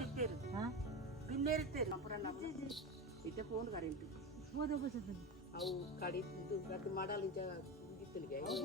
ಇರ್ತೇರಿ ಬಿನ್ನೇರ್ ಇರ್ತೇರಿ ಪುರ ನಮ್ಮ ಇತ್ತೆ ಫೋನ್ ಕರೆಂಟ್ ಅವು ಕಡಿ ಇದು ರದ್ದು ಮಾಡಲ್ಲ ಈಗ ಇತ್ತಲಿಗೆ ಐದು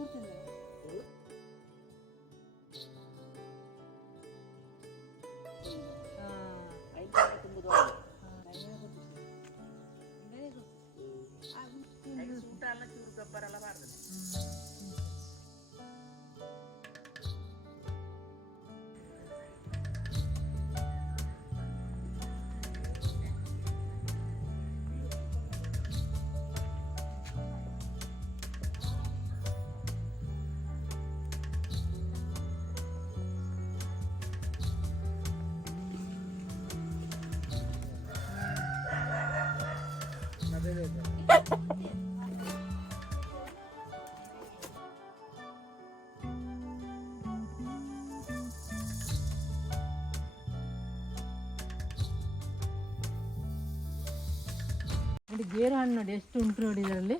ನೋಡಿ ಗೇರು ಹಣ್ಣು ನೋಡಿ ಎಷ್ಟು ಉಂಟು ನೋಡಿ ಇದರಲ್ಲಿ?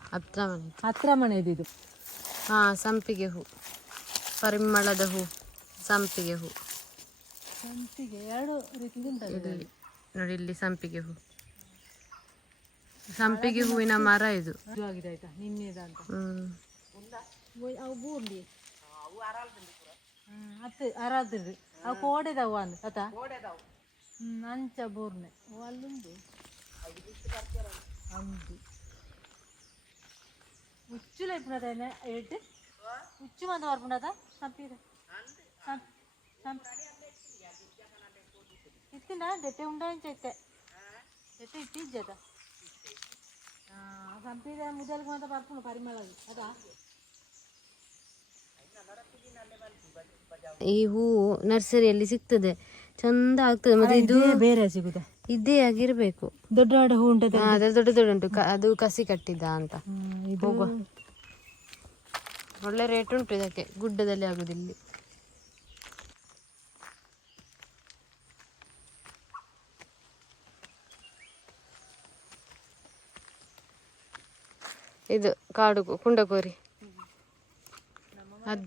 ಹತ್ರ ಮನೆ. ಹತ್ರ ಮನೆಯದು ಇದು. ಹಾ ಸಂಪಿಗೆ ಹೂ. ಪರಿಮಳದ ಹೂ ಸಂಪಿಗೆ ಹೂ. ಸಂಪಿಗೆ ಎರಡು ರೀತಿ ಉಂಟು ನೋಡಿ ಇಲ್ಲಿ ಸಂಪಿಗೆ ಹೂ. ಸಂಪಿಗೆ ಹೂವಿನ ಮರ ಇದು. ಅತ್ತೆ ಅರಾದ್ರಿ ಅವು ಕೋಡೆದವು ಅಂದ್ ಅಂಚ ಬೋರ್ನೆ ಏಟ್ ಉಚ್ಚು ಮಂದ ಬರ್ಪುಂಡದ ಸಂಪೀದ ಇತ್ತಿನ ದೆತ್ತೆ ಉಂಡ ಇತ್ತೆ. ದೆತ್ತೆ ಈ ಹೂವು ನರ್ಸರಿಯಲ್ಲಿ ಸಿಗ್ತದೆ. ಚಂದ ಆಗ್ತದೆ. ಮತ್ತೆ ಇದು ಬೇರೆ ಸಿಗುದ ಇದೇ ಆಗಿರ್ಬೇಕು. ದೊಡ್ಡ ದೊಡ್ಡ ಹೂ ಉಂಟು ಹಾ, ಅದ್ರಲ್ಲಿ ದೊಡ್ಡ ದೊಡ್ಡ ಉಂಟು. ಕ- ಅದು ಕಸಿ ಕಟ್ಟಿದ್ದ ಅಂತ. ಹೋಗುವ. ಒಳ್ಳೆ ರೇಟ್ ಉಂಟು ಇದಕ್ಕೆ. ಗುಡ್ಡದಲ್ಲಿ ಆಗುದಿಲ್ಲ. ಇದು ಕಾಡು ಕುಂಡಕೋರಿ ಅದು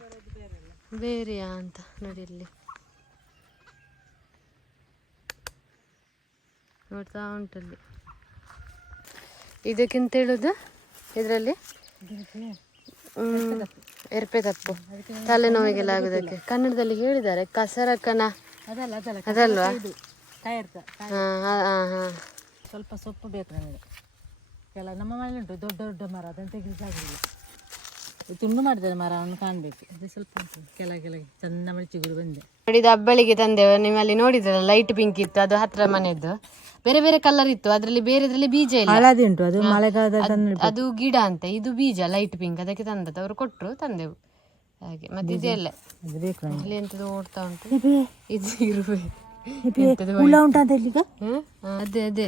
ಬೇರೆಯಾ ಅಂತ ನೋಡಿ ಇಲ್ಲಿ. ನೋಡ್ತಾ ಉಂಟಲ್ಲಿ ಇದಕ್ಕಿಂತ ಹೇಳುದು? ಇದರಲ್ಲಿ? ಎರ್ಪೆ ತಪ್ಪು ತಲೆನೋವಿಗೆಲ್ಲ ಆಗುದಕ್ಕೆ. ಕನ್ನಡದಲ್ಲಿ ಹೇಳಿದ್ದಾರೆ ಅದಲ್ಲ ಅದಲ್ವಾ? ಸ್ವಲ್ಪ ಸೊಪ್ಪು ಬೇಕು ನನಗೆ. ಕೆಲ ನಮ್ಮ ಮನೇಲಿ ಉಂಟು ದೊಡ್ಡ ದೊಡ್ಡ ಮರ ಅದನ್ನು ತೆಗೆದಾಗಲಿಲ್ಲ ತುಂಡು ಮಾಡಿದ್ದಾರೆ ಮರವನ್ನು ಕಾಣಬೇಕು. ಅದು ಸ್ವಲ್ಪ ಉಂಟು ಕೆಲ ಕೆಳಗೆ ಚಂದ ಮಾಡಿ ಚಿಗುರು ಬಂದೆ. ನೋಡಿ ಇದು ಹಬ್ಬಳಿಗೆ ತಂದೆವು ನಿಮ್ಮಲ್ಲಿ ನೋಡಿದ್ರಲ್ಲ ಲೈಟ್ ಪಿಂಕ್ ಇತ್ತು ಅದು ಹತ್ರ ಮನೆಯದ್ದು ಬೇರೆ ಬೇರೆ ಕಲರ್ ಇತ್ತು ಅದರಲ್ಲಿ ಬೇರೆದ್ರಲ್ಲಿ ಬೀಜ ಇಲ್ಲ. ಹಳದಿ ಉಂಟು ಅದು ಮಳೆಗಾಲದ ಅದ್- ಗಿಡ ಅಂತ ಇದು ಬೀಜ ಲೈಟ್ ಪಿಂಕ್ ಅದಕ್ಕೆ ತಂದದ್ದು. ಅವರು ಕೊಟ್ಟರು ತಂದೆವು. ಹಾಗೆ ಮತ್ತೆ ಇದೆಲ್ಲ ಇಲ್ಲಿ ಎಂತದ್ದು ಓಡ್ತಾ ಉಂಟು. ಇದು ಇರುವೆ. ಅದೇ ಅದೇ.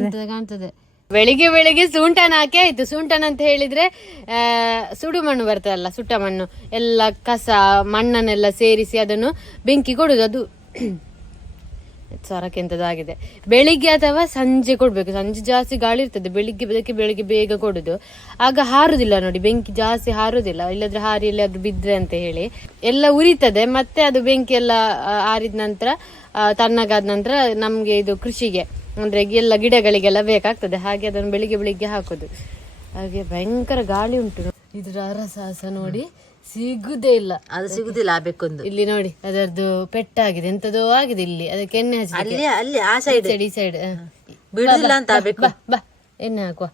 ಕಾಣ್ತದೆ ಕಾಣ್ತದೆ. ಬೆಳಿಗ್ಗೆ ಬೆಳಿಗ್ಗೆ ಸುಂಟನ ಹಾಕಿ ಆಯ್ತು. ಸುಂಟನ ಅಂತ ಹೇಳಿದ್ರೆ ಸುಡು ಮಣ್ಣು ಬರ್ತದಲ್ಲ, ಸುಟ್ಟ ಮಣ್ಣು. ಎಲ್ಲ ಕಸ, ಮಣ್ಣನ್ನೆಲ್ಲ ಸೇರಿಸಿ ಅದನ್ನು ಬೆಂಕಿ ಕೊಡುದು. ಅದು ಸ್ವರಕ್ಕೆ ಎಂತದಾಗಿದೆ. ಬೆಳಿಗ್ಗೆ ಅಥವಾ ಸಂಜೆ ಕೊಡ್ಬೇಕು. ಸಂಜೆ ಜಾಸ್ತಿ ಗಾಳಿ ಇರ್ತದೆ. ಬೆಳಿಗ್ಗೆ, ಅದಕ್ಕೆ ಬೆಳಿಗ್ಗೆ ಬೇಗ ಕೊಡುದು. ಆಗ ಹಾರುದಿಲ್ಲ ನೋಡಿ. ಬೆಂಕಿ ಜಾಸ್ತಿ ಹಾರುದಿಲ್ಲ. ಇಲ್ಲದ್ರೆ ಹಾರಿ ಅದು ಬಿದ್ರೆ ಅಂತ ಹೇಳಿ. ಎಲ್ಲ ಉರಿತದೆ. ಮತ್ತೆ ಅದು ಬೆಂಕಿ ಎಲ್ಲ ಆರಿದ ನಂತರ ತಣ್ಣಗಾದ ನಂತರ ನಮ್ಗೆ ಇದು ಕೃಷಿಗೆ. ಅಂದ್ರೆ ಎಲ್ಲ ಗಿಡಗಳಿಗೆಲ್ಲ ಬೇಕಾಗ್ತದೆ. ಹಾಗೆ ಅದನ್ನು ಬೆಳಿಗ್ಗೆ ಬೆಳಿಗ್ಗೆ ಹಾಕುದು. ಹಾಗೆ ಭಯಂಕರ ಗಾಳಿ ಉಂಟು. ಇದ್ರ ಅರಸಾಸ ನೋಡಿ ಸಿಗುದೇ ಇಲ್ಲ. ಅದು ಸಿಗುದಿಲ್ಲ ಆ ಬೆಕ್ಕೊಂದು. ಇಲ್ಲಿ ನೋಡಿ ಅದರದ್ದು ಪೆಟ್ಟಾಗಿದೆ. ಎಂತದೋ ಆಗಿದೆ ಇಲ್ಲಿ. ಅದಕ್ಕೆ ಎಣ್ಣೆ ಹಚ್ಚಿ ಅಲ್ಲಿ ಅಲ್ಲಿ ಆ ಸೈಡ್ ಸೈಡ್ ಈ ಸೈಡ್ ಬಿಡುದಿಲ್ಲ ಅಂತ ಆ ಬಾ ಬಾ ಎಣ್ಣೆ ಹಾಕುವ.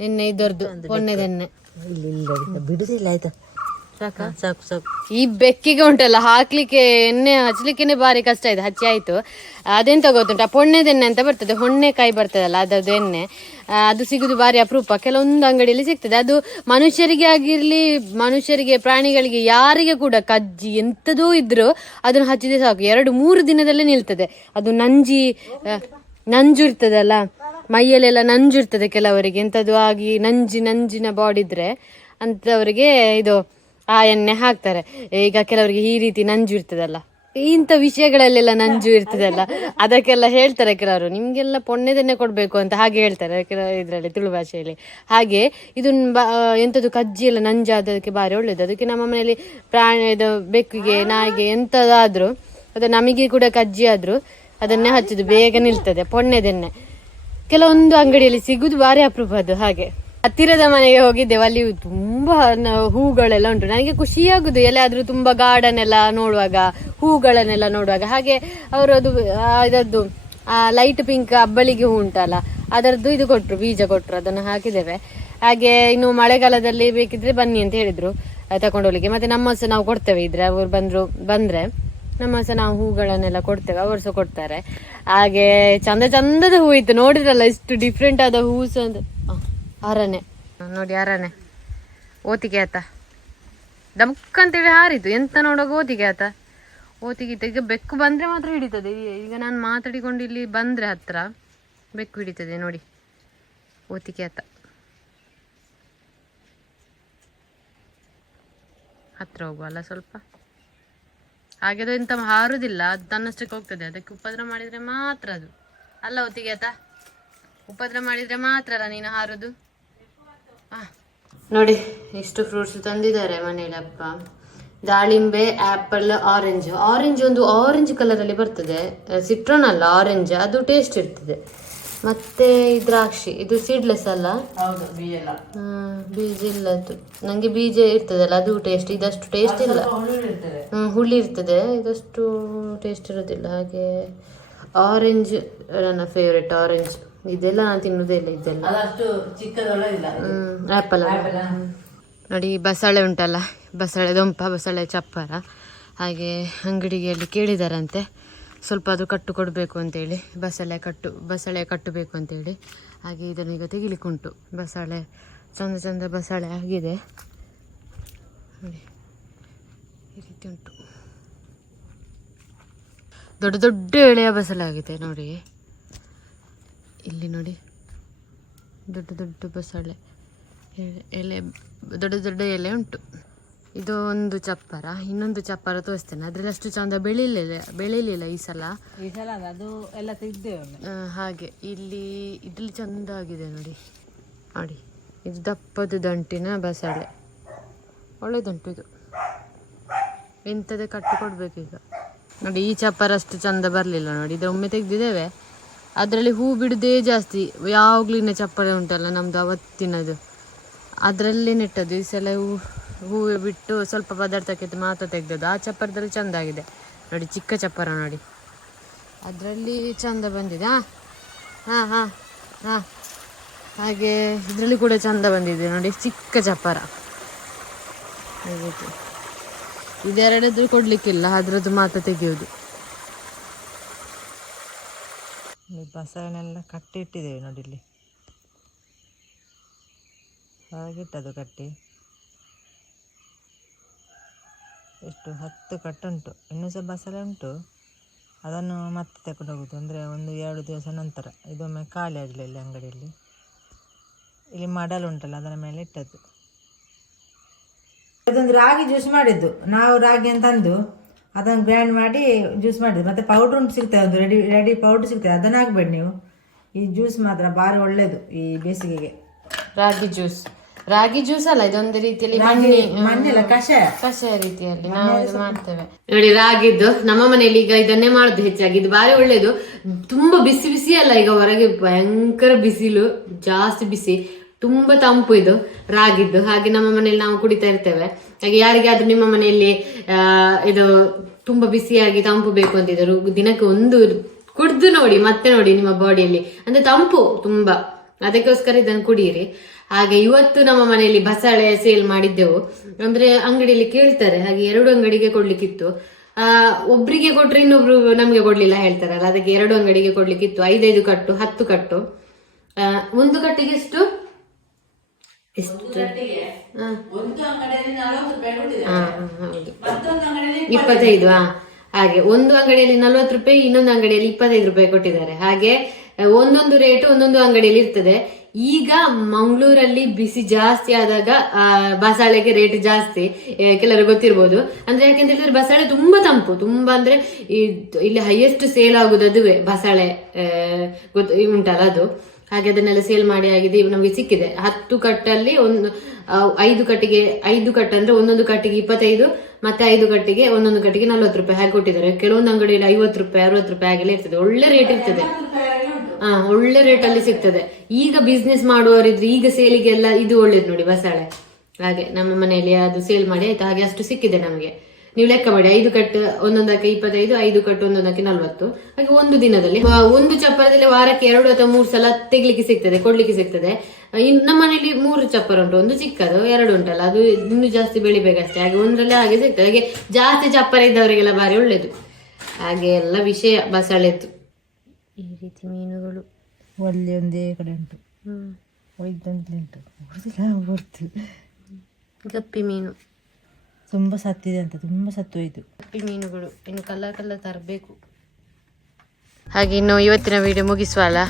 ಎಣ್ಣೆ ಇದರದ್ದು ಒಣ್ಣೆದೆಣ್ಣೆ. ಇಲ್ಲಿ ಇಲ್ಲ ಬಿಡುದಿಲ್ಲ ಆಯ್ತಾ? ಸಾಕ? ಸಾಕು ಈ ಬೆಕ್ಕಿಗೆ ಉಂಟಲ್ಲ, ಹಾಕ್ಲಿಕ್ಕೆ ಎಣ್ಣೆ, ಹಚ್ಲಿಕ್ಕೆನೆ ಬಾರಿ ಕಷ್ಟ ಇದೆ, ಹಚ್ಚಿ ಆಯ್ತು. ಅದೆಂತ ಗೊತ್ತುಂಟ? ಪೊಣ್ಣೆದೆಣ್ಣೆ ಅಂತ ಬರ್ತದೆ, ಹೊಣ್ಣೆಕಾಯಿ ಬರ್ತದಲ್ಲ, ಅದರದ್ದು ಎಣ್ಣೆ. ಅದು ಸಿಗುದು ಬಾರಿ ಅಪರೂಪ. ಕೆಲವೊಂದು ಅಂಗಡಿಯಲ್ಲಿ ಸಿಗ್ತದೆ. ಅದು ಮನುಷ್ಯರಿಗೆ ಆಗಿರ್ಲಿ, ಮನುಷ್ಯರಿಗೆ, ಪ್ರಾಣಿಗಳಿಗೆ, ಯಾರಿಗೆ ಕೂಡ ಕಜ್ಜಿ ಎಂಥದೂ ಇದ್ರು ಅದನ್ನು ಹಚ್ಚಿದ್ರೆ ಸಾಕು. ಎರಡು, ಮೂರು ದಿನದಲ್ಲೇ ನಿಲ್ತದೆ. ಅದು ನಂಜಿ ನಂಜು ಇರ್ತದಲ್ಲ ಮೈಯಲ್ಲೆಲ್ಲ ನಂಜು ಇರ್ತದೆ ಕೆಲವರಿಗೆ. ಎಂಥದ್ದು ಆಗಿ ನಂಜಿ, ನಂಜಿನ ಬಾಡಿ ಇದ್ರೆ, ಅಂಥವರಿಗೆ ಇದು ಆ ಎಣ್ಣೆ ಹಾಕ್ತಾರೆ. ಈಗ ಕೆಲವರಿಗೆ ಈ ರೀತಿ ನಂಜು ಇರ್ತದಲ್ಲ. ಇಂಥ ವಿಷಯಗಳಲ್ಲೆಲ್ಲ ನಂಜು ಇರ್ತದಲ್ಲ. ಅದಕ್ಕೆಲ್ಲ ಹೇಳ್ತಾರೆ ಕೆಲವರು. ನಿಮ್ಗೆಲ್ಲ ಪೊಣ್ಣೆದನ್ನೇ ಕೊಡಬೇಕು ಅಂತ ಹಾಗೆ ಹೇಳ್ತಾರೆ ಇದರಲ್ಲಿ ತುಳು ಭಾಷೆಯಲ್ಲಿ. ಹಾಗೆ ಇದು ಬಾ, ಎಂಥದ್ದು ಕಜ್ಜಿ ಎಲ್ಲ ನಂಜಾದಕ್ಕೆ ಭಾರಿ ಒಳ್ಳೇದು. ಅದಕ್ಕೆ ನಮ್ಮ ಮನೆಯಲ್ಲಿ ಪ್ರಾಣಿ, ಇದು ಬೆಕ್ಕಿಗೆ, ನಾಯಿಗೆ ಎಂಥದಾದ್ರು, ಅದು ನಮಗೆ ಕೂಡ ಕಜ್ಜಿ ಆದರೂ ಅದನ್ನೇ ಹಚ್ಚುದು. ಬೇಗ ನಿಲ್ತದೆ ಪೊಣ್ಣೆದೆಣ್ಣೆ ಕೆಲವೊಂದು ಅಂಗಡಿಯಲ್ಲಿ ಸಿಗುದು ಭಾರಿ ಅದು, ಹಾಗೆ. ಹತ್ತಿರದ ಮನೆಗೆ ಹೋಗಿದ್ದೇವೆ ಅಲ್ಲಿ ತುಂಬಾ ಹೂಗಳೆಲ್ಲ ಉಂಟು. ನನಗೆ ಖುಷಿಯಾಗುದು ಎಲ್ಲಾದ್ರೂ ತುಂಬಾ ಗಾರ್ಡನ್ ಎಲ್ಲ ನೋಡುವಾಗ ಹೂಗಳನ್ನೆಲ್ಲ ನೋಡುವಾಗ. ಹಾಗೆ ಅವರು ಅದು ಆ, ಇದದ್ದು ಲೈಟ್ ಪಿಂಕ್ ಅಬ್ಬಳಿಗೆ ಹೂ ಉಂಟಲ್ಲ ಅದರದ್ದು ಇದು ಕೊಟ್ರು ಬೀಜ ಕೊಟ್ರು ಅದನ್ನು ಹಾಕಿದ್ದೇವೆ. ಹಾಗೆ ಇನ್ನು ಮಳೆಗಾಲದಲ್ಲಿ ಬೇಕಿದ್ರೆ ಬನ್ನಿ ಅಂತ ಹೇಳಿದ್ರು ತಕೊಂಡೋಗ್ಲಿಕ್ಕೆ ಮತ್ತೆ ನಮ್ಮ ಸಹ ನಾವು ಕೊಡ್ತೇವೆ ಇದ್ರೆ ಅವ್ರು ಬಂದ್ರು ಬಂದ್ರೆ ನಮ್ಮ ಸಹ ನಾವು ಹೂಗಳನ್ನೆಲ್ಲ ಕೊಡ್ತೇವೆ ಅವರು ಸಹ ಕೊಡ್ತಾರೆ. ಹಾಗೆ ಚಂದ ಚಂದದ ಹೂ ಇತ್ತು ನೋಡಿದ್ರಲ್ಲ ಇಷ್ಟು ಡಿಫ್ರೆಂಟ್ ಆದ ಹೂ ಸಹ ಒಂದು ಆ, ಅರನೆ ಆ, ನೋಡಿ ಅರಣೆ ಓತಿಗೆ ಆತ. ಅಂತೇಳಿ ಹಾರಿತು. ಎಂತ ನೋಡುವಾಗ ಓತಿಗೆ ಆತ. ಓತಿಗೆ. ಈಗ ಬೆಕ್ಕು ಬಂದ್ರೆ ಮಾತ್ರ ಹಿಡಿತದೆ. ಈಗ ನಾನು ಮಾತಾಡಿಕೊಂಡು ಇಲ್ಲಿ ಬಂದ್ರೆ ಹತ್ರ ಬೆಕ್ಕು ಹಿಡಿತದೆ ನೋಡಿ. ಓತಿಗೆ ಆತ. ಹತ್ರ ಹೋಗುವಲ್ಲ ಸ್ವಲ್ಪ. ಹಾಗೆ ಅದು ಎಂತ ಹಾರುದಿಲ್ಲ. ಅದು ತನ್ನಷ್ಟಕ್ಕೆ ಹೋಗ್ತದೆ. ಅದಕ್ಕೆ ಉಪದ್ರ ಮಾಡಿದರೆ ಮಾತ್ರ ಅದು. ಅಲ್ಲ ಓತಿಗೆ ಆತ. ಉಪದ್ರ ಮಾಡಿದರೆ ಮಾತ್ರ ಅಲ್ಲ ನೀನು ಹಾರುದು. ನೋಡಿ ಇಷ್ಟು ಫ್ರೂಟ್ಸ್ ತಂದಿದ್ದಾರೆ ಮನೇಲಿ ಅಪ್ಪ. ದಾಳಿಂಬೆ ಆಪಲ್ ಆರೆಂಜ್ ಆರೆಂಜ್ ಒಂದು ಆರೆಂಜ್ ಕಲರ್ ಅಲ್ಲಿ ಬರ್ತದೆ. ಸಿಟ್ರೋನ್ ಅಲ್ಲ ಆರೆಂಜ್ ಅದು ಟೇಸ್ಟ್ ಇರ್ತದೆ. ಮತ್ತೆ ದ್ರಾಕ್ಷಿ ಇದು ಸೀಡ್ಲೆಸ್ ಅಲ್ಲ? ಬೀಜ ಎಲ್ಲ. ಹ್ಮ್, ಬೀಜ ಇಲ್ಲದ್ದು. ನಂಗೆ ಬೀಜ ಇರ್ತದಲ್ಲ ಅದು ಟೇಸ್ಟ್ ಇದಷ್ಟು ಟೇಸ್ಟ್ ಇಲ್ಲ. ಹುಳಿ ಇರ್ತದೆ. ಹ್ಮ್, ಹುಳಿ ಇರ್ತದೆ. ಇದಷ್ಟು ಟೇಸ್ಟ್ ಇರೋದಿಲ್ಲ. ಹಾಗೆ ಆರೆಂಜ್ ನನ್ನ ಫೇವ್ರೆಟ್ ಆರೆಂಜ್ ಇದೆಲ್ಲ ನಾನು ತಿನ್ನೋದೇ ಇಲ್ಲ ಇದೆಲ್ಲ. ಆ್ಯಪಲ್ ನೋಡಿ ಬಸಳೆ ಉಂಟಲ್ಲ ಬಸಳೆ ದೊಂಪ ಬಸಳೆ ಚಪ್ಪರ. ಹಾಗೆ ಅಂಗಡಿಗೆ ಅಲ್ಲಿ ಕೇಳಿದಾರಂತೆ. ಸ್ವಲ್ಪ ಅದು ಕಟ್ಟು ಕೊಡಬೇಕು ಅಂತೇಳಿ ಬಸಳೆ ಕಟ್ಟು ಬಸಳೆ ಕಟ್ಟಬೇಕು ಅಂತೇಳಿ. ಹಾಗೆ ಇದನ್ನು ಈಗ ತೆಗಿಲಿಕ್ಕುಂಟು. ಬಸಳೆ ಚಂದ ಚಂದ ಬಸಳೆ ಆಗಿದೆ. ನೋಡಿ ಈ ರೀತಿ ಉಂಟು. ದೊಡ್ಡ ದೊಡ್ಡ ಎಳೆಯ ಬಸಳೆ ಆಗಿದೆ ನೋಡಿ. ಇಲ್ಲಿ ನೋಡಿ. ದೊಡ್ಡ ದೊಡ್ಡ ಬಸಳೆ. ಎಲೆ- ದೊಡ್ಡ ದೊಡ್ಡ ಎಲೆ ಉಂಟು. ಇದು ಒಂದು ಚಪ್ಪರ ಇನ್ನೊಂದು ಚಪ್ಪರ ತೋರಿಸ್ತೇನೆ. ಅದ್ರಲ್ಲಿ ಅಷ್ಟು ಚಂದ ಬೆಳಿಲಿಲ್ಲ ಬೆಳಿಲಿಲ್ಲ ಈ ಸಲ. ಈ ಸಲ ಅದು ಎಲ್ಲ ತೆಗ್ದೇವೆ ಹಾಗೆ. ಇಲ್ಲಿ ಇದ್ರಲ್ಲಿ ಚಂದ ಆಗಿದೆ ನೋಡಿ. ನೋಡಿ ಇದು ದಪ್ಪದ ದಂಟಿನ ಬಸಳೆ. ಒಳ್ಳೆದುಂಟು ಇದು. ಇಂಥದ್ದೇ ಕಟ್ಟು ಕೊಡ್ಬೇಕು ಈಗ. ನೋಡಿ ಈ ಚಪ್ಪರ ಅಷ್ಟು ಚಂದ ಬರಲಿಲ್ಲ ನೋಡಿ. ಇದು ಒಮ್ಮೆ ತೆಗ್ದಿದ್ದೇವೆ. ಅದರಲ್ಲಿ ಹೂ ಬಿಡುದೇ ಜಾಸ್ತಿ. ಯಾವಾಗ್ಲಿನ ಚಪ್ಪರ ಉಂಟಲ್ಲ ನಮ್ದು ಅವತ್ತಿನದು. ಅದರಲ್ಲಿ ನೆಟ್ಟದ್ದು. ಈ ಸಲ ಹೂ ಹೂ ಬಿಟ್ಟು ಸ್ವಲ್ಪ ಪದಾರ್ಥಕ್ಕೆ ಮಾತ್ರ ತೆಗ್ದದ್ದು. ಆ ಚಪ್ಪರದಲ್ಲಿ ಚಂದ ಆಗಿದೆ. ನೋಡಿ, ಚಿಕ್ಕ ಚಪ್ಪರ ನೋಡಿ. ಅದರಲ್ಲಿ ಚಂದ ಬಂದಿದೆ. ಹಾಂ ಹಾಂ ಹಾಂ ಹಾಂ ಹಾಗೆ ಇದರಲ್ಲಿ ಕೂಡ ಚಂದ ಬಂದಿದೆ ನೋಡಿ, ಚಿಕ್ಕ ಚಪ್ಪರ. ಹಾಗೆ. ಇದೆರಡದ್ದು ಕೊಡ್ಲಿಕ್ಕಿಲ್ಲ, ಅದರದ್ದು ಮಾತ್ರ ತೆಗೆಯೋದು ಈ ಬಸವನೆಲ್ಲ ಕಟ್ಟಿ ಇಟ್ಟಿದ್ದೇವೆ ನೋಡಿ ಇಲ್ಲಿ. ಹಾಗಿಟ್ಟದು ಕಟ್ಟಿ. ಎಷ್ಟು ಹತ್ತು ಕಟ್ಟುಂಟು. ಇನ್ನೂ ಸಹ ಬಸಳೆ ಉಂಟು. ಅದನ್ನು ಮತ್ತೆ ತಗೊಂಡು ಹೋಗೋದು. ಅಂದರೆ ಒಂದು ಎರಡು ದಿವಸ ನಂತರ. ಇದೊಮ್ಮೆ ಖಾಲಿ ಆಗಲಿಲ್ಲ ಅಂಗಡಿಯಲ್ಲಿ. ಇಲ್ಲಿ ಮಡಲು ಉಂಟಲ್ಲ, ಅದರ ಮೇಲೆ ಇಟ್ಟದ್ದು. ಅದೊಂದು ರಾಗಿ ಜ್ಯೂಸ್ ಮಾಡಿದ್ದು. ನಾವು ರಾಗಿ ತಂದು ಅದನ್ನು ಗ್ರ್ಯಾಂಡ್ ಮಾಡಿ ಜ್ಯೂಸ್ ಮಾಡಿದೆ ಮತ್ತೆ ಪೌಡ್ರ್ ಉಂಟು ಸಿಗ್ತದೆ ಒಂದು ರೆಡಿ ರೆಡಿ ಪೌಡ್ರ್ ಸಿಗ್ತದೆ ಅದನ್ನು ಹಾಕ್ಬೇಡಿ ನೀವು. ಈ ಜ್ಯೂಸ್ ಮಾತ್ರ ಭಾರಿ ಒಳ್ಳೆಯದು ಈ ಬೇಸಿಗೆಗೆ. ರಾಗಿ ಜ್ಯೂಸ್ ರಾಗಿ ಜ್ಯೂಸ್ ಅಲ್ಲ ಇದೊಂದು ರೀತಿಯಲ್ಲಿ ಮಣ್ಣಿಲ್ಲ ಕಷಾಯ. ಕಷಾಯ ರೀತಿಯಲ್ಲಿ ನಾವು ಇದು ಮಾಡ್ತೇವೆ. ನೋಡಿ ರಾಗಿದ್ದು ನಮ್ಮ ಮನೆಯಲ್ಲಿ ಈಗ ಇದನ್ನೇ ಮಾಡುದು ಹೆಚ್ಚಾಗಿ. ಇದು ಬಾರಿ ಒಳ್ಳೇದು. ತುಂಬಾ ಬಿಸಿ ಬಿಸಿ ಅಲ್ಲ ಈಗ ಹೊರಗೆ ಭಯಂಕರ ಬಿಸಿಲು ಜಾಸ್ತಿ ಬಿಸಿ. ತುಂಬಾ ತಂಪು ಇದು, ರಾಗಿದ್ದು. ಹಾಗೆ ನಮ್ಮ ಮನೆಯಲ್ಲಿ ನಾವು ಕುಡಿತಾ ಇರ್ತೇವೆ. ಹಾಗೆ ಯಾರಿಗಾದ್ರೂ ನಿಮ್ಮ ಮನೆಯಲ್ಲಿ ಇದು ತುಂಬಾ ಬಿಸಿಯಾಗಿ ತಂಪು ಬೇಕು ಅಂತಿದ್ರು ದಿನಕ್ಕೆ ಒಂದು ಕುಡ್ದು ನೋಡಿ, ಮತ್ತೆ ನೋಡಿ ನಿಮ್ಮ ಬಾಡಿಯಲ್ಲಿ. ಅಂದ್ರೆ ತಂಪು ತುಂಬಾ. ಅದಕ್ಕೋಸ್ಕರ ಇದನ್ನು ಕುಡಿಯಿರಿ ಹಾಗೆ ಇವತ್ತು ನಮ್ಮ ಮನೆಯಲ್ಲಿ ಬಸಳೆ ಸೇಲ್ ಮಾಡಿದ್ದೆವು. ಅಂದ್ರೆ ಅಂಗಡಿಯಲ್ಲಿ ಕೇಳ್ತಾರೆ, ಹಾಗೆ ಎರಡು ಅಂಗಡಿಗೆ ಕೊಡ್ಲಿಕ್ಕಿತ್ತು. ಆ, ಒಬ್ರಿಗೆ ಕೊಟ್ರೆ ಇನ್ನೊಬ್ರು ನಮ್ಗೆ ಕೊಡ್ಲಿಲ್ಲ ಹೇಳ್ತಾರಲ್ಲ, ಅದಕ್ಕೆ ಎರಡು ಅಂಗಡಿಗೆ ಕೊಡ್ಲಿಕ್ಕಿತ್ತು. ಐದೈದು ಕಟ್ಟು, ಹತ್ತು ಕಟ್ಟು. ಒಂದು ಕಟ್ಟಿಗೆ ಎಷ್ಟು? ಇಪ್ಪತ್ತೈದು ಹಾಗೆ ಒಂದು ಅಂಗಡಿಯಲ್ಲಿ ನಲ್ವತ್ತು ರೂಪಾಯಿ ಇನ್ನೊಂದು ಅಂಗಡಿಯಲ್ಲಿ ಇಪ್ಪತ್ತೈದು ರೂಪಾಯಿ ಕೊಟ್ಟಿದ್ದಾರೆ. ಹಾಗೆ ಒಂದೊಂದು ರೇಟ್ ಒಂದೊಂದು ಅಂಗಡಿಯಲ್ಲಿ ಇರ್ತದೆ. ಈಗ ಮಂಗಳೂರಲ್ಲಿ ಬಿಸಿ ಜಾಸ್ತಿ ಆದಾಗ ಬಸಳೆಗೆ ರೇಟ್ ಜಾಸ್ತಿ. ಕೆಲವರು ಗೊತ್ತಿರ್ಬೋದು. ಅಂದ್ರೆ ಯಾಕೆಂತ ಹೇಳಿದ್ರೆ ಬಸಳೆ ತುಂಬಾ ತಂಪು. ತುಂಬಾ ಅಂದ್ರೆ ಇಲ್ಲಿ ಹೈಯೆಸ್ಟ್ ಸೇಲ್ ಆಗುದು ಅದುವೇ. ಬಸಳೆ ಗೊತ್ತು ಉಂಟಲ್ಲ ಅದು. ಹಾಗೆ ಅದನ್ನೆಲ್ಲ ಸೇಲ್ ಮಾಡಿ ಆಗಿದೆ ನಮಗೆ ಸಿಕ್ಕಿದೆ. ಹತ್ತು ಕಟ್ಟಲ್ಲಿ ಒಂದು ಐದು ಕಟ್ಟಿಗೆ, ಐದು ಕಟ್ಟು ಅಂದ್ರೆ ಒಂದೊಂದು ಕಟ್ಟಿಗೆ ಇಪ್ಪತ್ತೈದು, ಮತ್ತೆ ಐದು ಕಟ್ಟಿಗೆ ಒಂದೊಂದು ಕಟ್ಟಿಗೆ ನಲ್ವತ್ತು ರೂಪಾಯಿ ಹಾಗೆ ಕೊಟ್ಟಿದ್ದಾರೆ. ಕೆಲವೊಂದು ಅಂಗಡಿಯಲ್ಲಿ ಐವತ್ತು ರೂಪಾಯಿ, ಅರವತ್ತು ರೂಪಾಯಿ ಆಗಲೇ ಇರ್ತದೆ. ಒಳ್ಳೆ ರೇಟ್ ಇರ್ತದೆ. ಹಾ ಒಳ್ಳೆ ರೇಟ್ ಅಲ್ಲಿ ಸಿಗ್ತದೆ. ಈಗ ಬಿಸ್ನೆಸ್ ಮಾಡುವವರಿದ್ರೆ ಈಗ ಸೇಲಿಗೆಲ್ಲ ಇದು ಒಳ್ಳೇದು ನೋಡಿ, ಬಸಳೆ. ಹಾಗೆ ನಮ್ಮ ಮನೆಯಲ್ಲಿ ಅದು ಸೇಲ್ ಮಾಡಿ ಆಯ್ತು. ಹಾಗೆ ಅಷ್ಟು ಸಿಕ್ಕಿದೆ ನಮಗೆ. ನೀವು ಲೆಕ್ಕ ಮಾಡಿ ಐದು ಕಟ್ ಒಂದೊಂದಕ್ಕೆ ಇಪ್ಪತ್ತೈದು ಐದು ಕಟ್ ಒಂದೊಂದಕ್ಕೆ ನಲ್ವತ್ತು. ಹಾಗೆ ಒಂದು ದಿನದಲ್ಲಿ ಒಂದು ಚಪ್ಪರದಲ್ಲಿ ವಾರಕ್ಕೆ ಎರಡು ಅಥವಾ ಮೂರು ಸಲ ತೆಗ್ಲಿಕ್ಕೆ ಸಿಗ್ತದೆ ಕೊಡ್ಲಿಕ್ಕೆ ಸಿಗ್ತದೆ. ಇನ್ನು ನಮ್ಮ ಮನೇಲಿ ಮೂರು ಚಪ್ಪರ ಉಂಟು ಒಂದು ಚಿಕ್ಕದು ಎರಡು ಉಂಟಲ್ಲ ಅದು ಇನ್ನು ಜಾಸ್ತಿ ಬೆಳಿಬೇಕಷ್ಟೇ. ಹಾಗೆ ಒಂದರಲ್ಲೇ ಹಾಗೆ ಸಿಗ್ತದೆ ಹಾಗೆ ಜಾಸ್ತಿ ಚಪ್ಪರ ಇದ್ದವರಿಗೆಲ್ಲ ಭಾರಿ ಒಳ್ಳೇದು. ಹಾಗೆ ಎಲ್ಲ ವಿಷಯ ಬಸಳೆದ್ದು. ಈ ರೀತಿ ಮೀನುಗಳು. ಒಳ್ಳೆ ಒಂದೇ ಕಡೆ ಉಂಟು. ಹ್ಮ್. ಒಯ್ದಂತಲೇ ಉಂಟು. ಗಪ್ಪಿ ಮೀನು. ತುಂಬ ಸತ್ತಿದೆ ಅಂತ, ತುಂಬ ಸತ್ತೋಯ್ತು. ಕಪ್ಪಿ ಮೀನುಗಳು ಇನ್ನು ಕಲರ್ ಕಲರ್ ತರಬೇಕು. ಹಾಗೆ ಇನ್ನು ಇವತ್ತಿನ ವಿಡಿಯೋ ಮುಗಿಸುವಲ್ಲ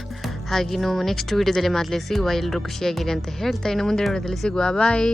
ಹಾಗೆ ಇನ್ನು ನೆಕ್ಸ್ಟ್ ವಿಡಿಯೋದಲ್ಲಿ ಮಾತಲಿ ಸಿಗುವ ಎಲ್ಲರೂ ಖುಷಿಯಾಗಿರಿ ಅಂತ ಹೇಳ್ತಾ ಇನ್ನು ಮುಂದಿನ ವಿಡಿಯೋದಲ್ಲಿ ಸಿಗುವ. ಬಾಯ್